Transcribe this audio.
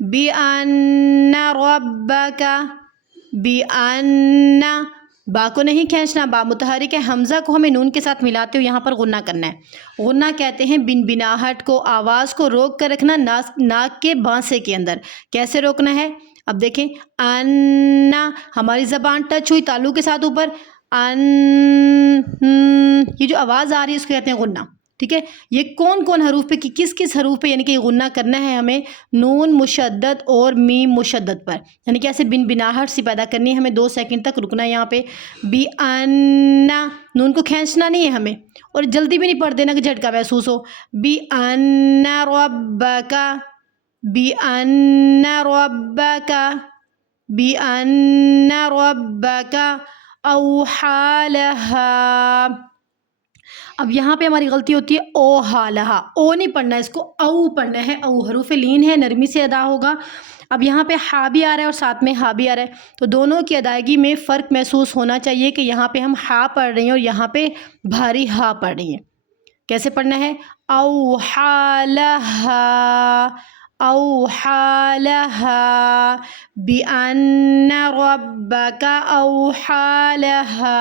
बिअन्न रब्बक, बिअन्न, बा को नहीं खींचना, बा मुतहरिक है, हमज़ा को हमें नून के साथ मिलाते हुए यहाँ पर गुन्ना करना है। गुन्ना कहते हैं बिन बिनाहट को, आवाज़ को रोक कर रखना नाक के बांसे के अंदर। कैसे रोकना है? अब देखें, अन्ना, हमारी ज़बान टच हुई तालू के साथ ऊपर, ये जो आवाज़ आ रही है इसको कहते हैं गुन्ना। ठीक है, ये कौन कौन हरूफ पे, किस किस हरूफ पे यानी कि गुन्ना करना है हमें? नून मुशद्दद और मीम मुशद्दद पर, यानी कि ऐसे बिन बिनाहट सी पैदा करनी है हमें। 2 सेकंड तक रुकना है यहाँ पे। बी अन्ना, नून को खींचना नहीं है हमें, और जल्दी भी नहीं पढ़ देना कि झटका महसूस हो। बी अन्ना रब्बका, बी अन्ना रब्बका, बी अन्ना रब्बका औहा लहा। अब यहाँ पे हमारी गलती होती है ओ हालहा, ओ नहीं पढ़ना है इसको, औ पढ़ना है। औ हरूफ लीन है, नरमी से अदा होगा। अब यहाँ पे हा भी आ रहा है और साथ में हा भी आ रहा है, तो दोनों की अदायगी में फ़र्क महसूस होना चाहिए कि यहाँ पे हम हा पढ़ रही हैं और यहाँ पे भारी हा पढ़ रही हैं। कैसे पढ़ना है? औ हालहा, औ हालहा, बिअन्न रब्बका औ हालहा।